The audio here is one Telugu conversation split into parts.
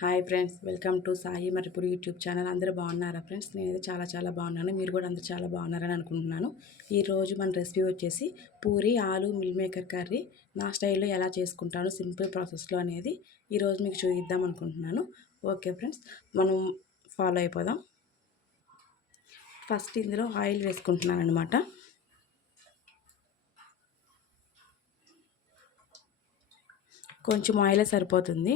Hi friends welcome to Sai Maripudi YouTube channel. అందరూ బాగున్నారా ఫ్రెండ్స్? నేనైతే చాలా చాలా బాగున్నాను. మీరు కూడా అందరూ చాలా బాగున్నారని అనుకుంటున్నాను. ఈరోజు మన రెసిపీ వచ్చేసి పూరి ఆలు మిల్ మేకర్ కర్రీ నా స్టైల్లో ఎలా చేసుకుంటాను సింపుల్ ప్రాసెస్లో అనేది ఈరోజు మీకు చూపిద్దాం అనుకుంటున్నాను. ఓకే ఫ్రెండ్స్ మనం ఫాలో అయిపోదాం. ఫస్ట్ ఇందులో ఆయిల్ వేసుకుంటున్నాను అనమాట కొంచెం ఆయిలే సరిపోతుంది.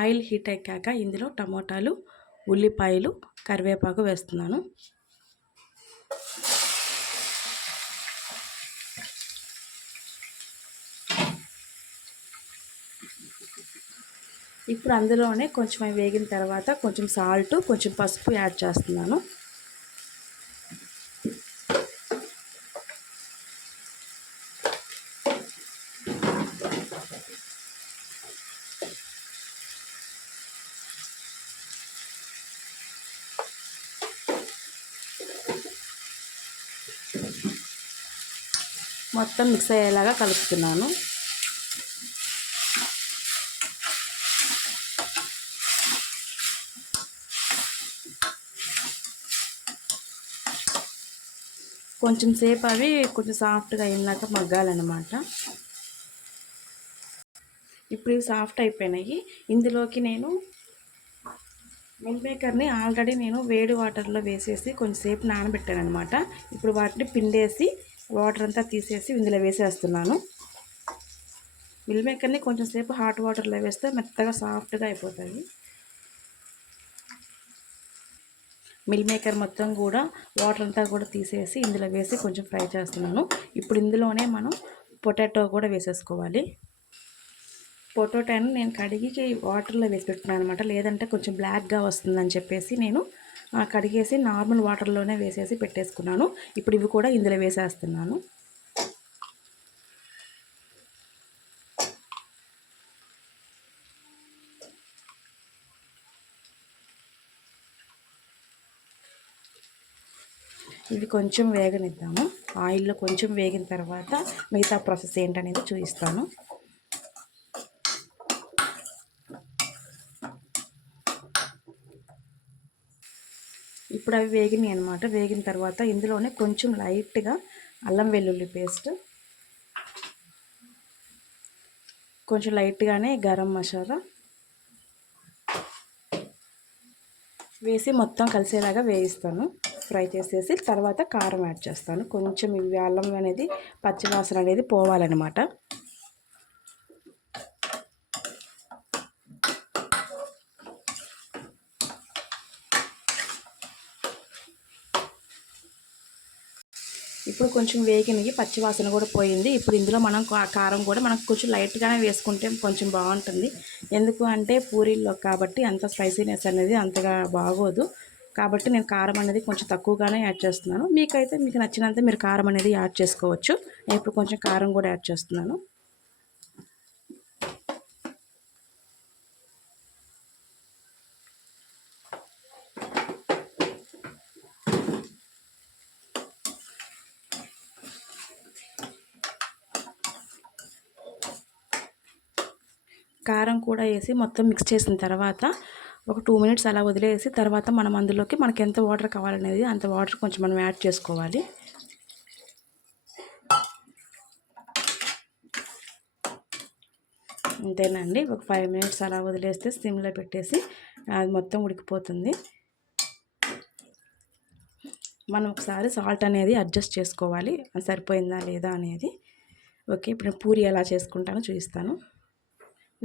ఆయిల్ హీట్ ఎక్కాక ఇందులో టమోటాలు ఉల్లిపాయలు కరివేపాకు వేస్తున్నాను. ఇప్పుడు అందులోనే కొంచెం వేగిన తర్వాత కొంచెం సాల్ట్ కొంచెం పసుపు యాడ్ చేస్తున్నాను. మొత్తం మిక్స్ అయ్యేలాగా కలుపుతున్నాను. కొంచెం సేపు అవి కొంచెం సాఫ్ట్గా అయినాక మగ్గాలన్నమాట. ఇప్పుడు ఇవి సాఫ్ట్ అయిపోయినాయి. ఇందులోకి నేను మిల్ మేకర్ని ఆల్రెడీ నేను వేడి వాటర్లో వేసేసి కొంచెంసేపు నానబెట్టాను అనమాట ఇప్పుడు వాటిని పిండేసి వాటర్ అంతా తీసేసి ఇందులో వేసేస్తున్నాను. మిల్ మేకర్ని కొంచెం సేపు హాట్ వాటర్లో వేస్తే మెత్తగా సాఫ్ట్గా అయిపోతాయి. మిల్ మేకర్ మొత్తం కూడా వాటర్ అంతా కూడా తీసేసి ఇందులో వేసి కొంచెం ఫ్రై చేస్తున్నాను. ఇప్పుడు ఇందులోనే మనం పొటాటో కూడా వేసేసుకోవాలి. పొటాటోని నేను కడిగి వాటర్లో వేసి పెట్టుకున్నాను అనమాట లేదంటే కొంచెం బ్లాక్గా వస్తుందని చెప్పేసి నేను కడిగేసి నార్మల్ వాటర్లోనే వేసేసి పెట్టేసుకున్నాను. ఇప్పుడు ఇవి కూడా ఇందులో వేసేస్తున్నాను. ఇవి కొంచెం వేగనిద్దాము. ఆయిల్లో కొంచెం వేగిన తర్వాత మిగతా ప్రాసెస్ ఏంటనేది చూపిస్తాను. ఇప్పుడు అవి వేగినాయి అనమాట వేగిన తర్వాత ఇందులోనే కొంచెం లైట్గా అల్లం వెల్లుల్లి పేస్ట్ కొంచెం లైట్గానే గరం మసాలా వేసి మొత్తం కలిసేలాగా వేయిస్తాను. ఫ్రై చేసేసి తర్వాత కారం యాడ్ చేస్తాను. కొంచెం ఇవి అల్లం అనేది పచ్చివాసన అనేది పోవాలన్నమాట. ఇప్పుడు కొంచెం వేగినవి పచ్చివాసన కూడా పోయింది. ఇప్పుడు ఇందులో మనం కారం కూడా మనకు కొంచెం లైట్గానే వేసుకుంటే కొంచెం బాగుంటుంది. ఎందుకు అంటే పూరీల్లో కాబట్టి అంత స్పైసీనెస్ అనేది అంతగా బాగోదు. కాబట్టి నేను కారం అనేది కొంచెం తక్కువగానే యాడ్ చేస్తున్నాను. మీకైతే మీకు నచ్చినంత మీరు కారం అనేది యాడ్ చేసుకోవచ్చు. నేను ఇప్పుడు కొంచెం కారం కూడా యాడ్ చేస్తున్నాను. కారం కూడా వేసి మొత్తం మిక్స్ చేసిన తర్వాత ఒక టూ మినిట్స్ అలా వదిలేసి తర్వాత మనం అందులోకి మనకి ఎంత వాటర్ కావాలనేది అంత వాటర్ కొంచెం మనం యాడ్ చేసుకోవాలి. అంతేనండి. ఒక ఫైవ్ మినిట్స్ అలా వదిలేస్తే సిమ్లో పెట్టేసి అది మొత్తం ఉడికిపోతుంది. మనం ఒకసారి సాల్ట్ అనేది అడ్జస్ట్ చేసుకోవాలి. సరిపోయిందా లేదా అనేది. ఓకే ఇప్పుడు పూరి ఎలా చేసుకుంటానో చూపిస్తాను.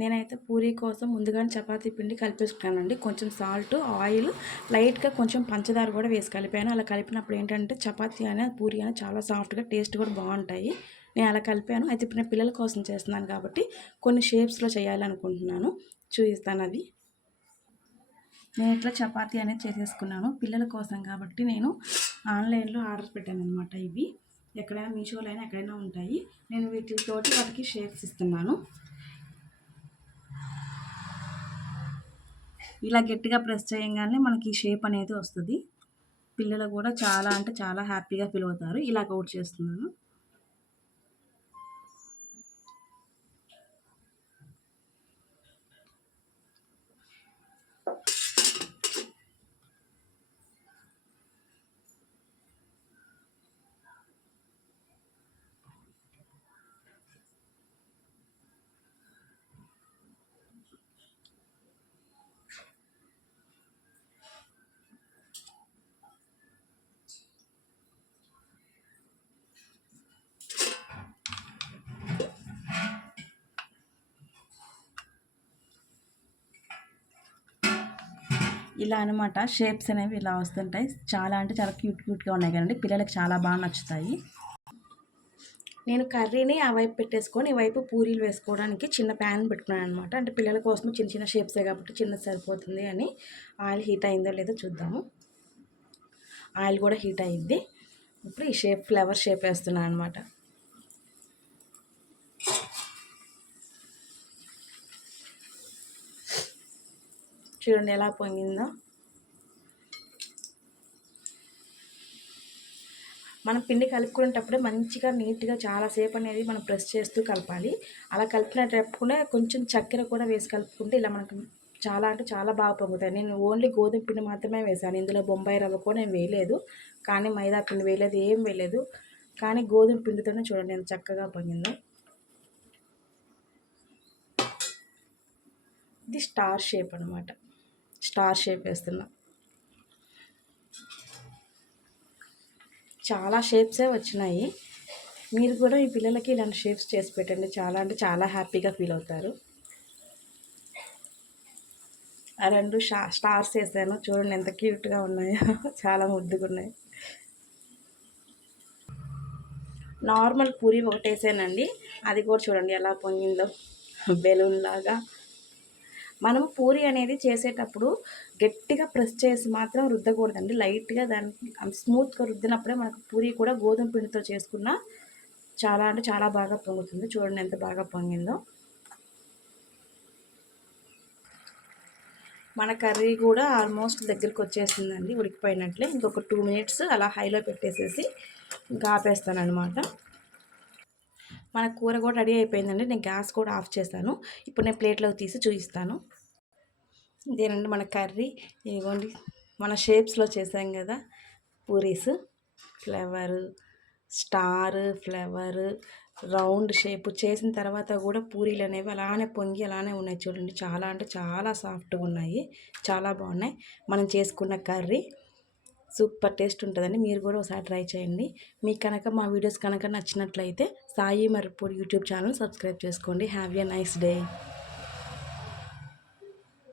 నేనైతే పూరీ కోసం ముందుగానే చపాతీ పిండి కలిపేసుకున్నానండి. కొంచెం సాల్ట్ ఆయిల్ లైట్గా కొంచెం పంచదార కూడా వేసి కలిపాను అలా కలిపినప్పుడు ఏంటంటే చపాతీ అనే పూరి అయినా చాలా సాఫ్ట్గా టేస్ట్ కూడా బాగుంటాయి. నేను అలా కలిపాను. అయితే ఇప్పుడు నేను పిల్లల కోసం చేస్తున్నాను కాబట్టి కొన్ని షేప్స్లో చేయాలనుకుంటున్నాను. చూపిస్తాను అది నేను ఇట్లా చపాతీ అనేది చేసేసుకున్నాను. పిల్లల కోసం కాబట్టి నేను ఆన్లైన్లో ఆర్డర్ పెట్టాను అనమాట ఇవి. ఎక్కడైనా మీషోలో అయినా ఎక్కడైనా ఉంటాయి. నేను వీటితోటి వాటికి షేప్స్ ఇస్తున్నాను. ఇలా గట్టిగా ప్రెస్ చేయగానే మనకి షేప్ అనేది వస్తుంది. పిల్లలు కూడా చాలా అంటే చాలా హ్యాపీగా ఫీల్ అవుతారు. ఇలా అవుట్ చేస్తున్నాను. ఇలా అనమాట షేప్స్ అనేవి ఇలా వస్తుంటాయి. చాలా అంటే చాలా క్యూట్ క్యూట్గా ఉన్నాయి కదండి. పిల్లలకు చాలా బాగా నచ్చుతాయి. నేను కర్రీని ఆ వైపు పెట్టేసుకొని ఈ వైపు పూరీలు వేసుకోవడానికి చిన్న ప్యాన్ పెట్టుకున్నాను అనమాట అంటే పిల్లల కోసం చిన్న చిన్న షేప్సే కాబట్టి చిన్నది సరిపోతుంది అని ఆయిల్ హీట్ అయిందో లేదో చూద్దాము. ఆయిల్ కూడా హీట్ అయింది ఇప్పుడు ఈ షేప్ ఫ్లవర్ షేప్ వేస్తున్నాను అనమాట చూడండి ఎలా పొంగిందో. మనం పిండి కలుపుకునేటప్పుడే మంచిగా నీట్గా చాలాసేపు అనేది మనం ప్రెస్ చేస్తూ కలపాలి. అలా కలిపినప్పుడే కొంచెం చక్కెర కూడా వేసి కలుపుకుంటే ఇలా మనకు చాలా అంటే చాలా బాగా పొంగుతాయి. నేను ఓన్లీ గోధుమ పిండి మాత్రమే వేసాను. ఇందులో బొంబాయి రవ్వ కూడా నేను వేయలేదు. కానీ మైదా పిండి వేయలేదు ఏం వేయలేదు. కానీ గోధుమ పిండితోనే చూడండి ఎంత చక్కగా పొంగిందో. ఇది స్టార్ షేప్ అనమాట స్టార్ షేప్ వేస్తున్నా. చాలా షేప్సే వచ్చినాయి. మీరు కూడా మీ పిల్లలకి ఇలాంటి షేప్స్ చేసి పెట్టండి. చాలా అంటే చాలా హ్యాపీగా ఫీల్ అవుతారు. ఆ రెండు షా స్టార్స్ వేసాను. చూడండి ఎంత క్యూట్గా ఉన్నాయో. చాలా ముద్దుగా ఉన్నాయి నార్మల్ పూరి ఒకటి వేసానండి. అది కూడా చూడండి ఎలా పొంగిందో. బెలూన్ లాగా. మనం పూరి అనేది చేసేటప్పుడు గట్టిగా ప్రెస్ చేసి మాత్రం రుద్దకూడదండి. లైట్గా దాన్ని స్మూత్గా రుద్దినప్పుడే మనకు పూరి కూడా గోధుమ పిండితో చేసుకున్న చాలా అంటే చాలా బాగా పొంగుతుంది. చూడండి ఎంత బాగా పొంగిందో. మన కర్రీ కూడా ఆల్మోస్ట్ దగ్గరికి వచ్చేసిందండి ఉడికిపోయినట్లే. ఇంకొక టూ మినిట్స్ అలా హైలో పెట్టేసేసి ఇంకా ఆపేస్తాను అనమాట మన కూర కూడా రెడీ అయిపోయిందండి. నేను గ్యాస్ కూడా ఆఫ్ చేశాను. ఇప్పుడు నేను ప్లేట్లోకి తీసి చూపిస్తాను. ఇదేనండి మన కర్రీ. ఇదిగోండి మన షేప్స్లో చేసాం కదా puris. Flower star flower round shape. చేసిన తర్వాత కూడా పూరీలు అనేవి అలానే పొంగి అలానే ఉన్నాయి చూడండి. చాలా అంటే చాలా సాఫ్ట్గా ఉన్నాయి. చాలా బాగున్నాయి. మనం చేసుకున్న కర్రీ. సూపర్ టేస్ట్ ఉంటుందండి. మీరు కూడా ఒకసారి ట్రై చేయండి. మీకు కనుక మా వీడియోస్ కనుక నచ్చినట్లయితే Sai Maripudi YouTube channel subscribe చేసుకోండి. Have a nice day.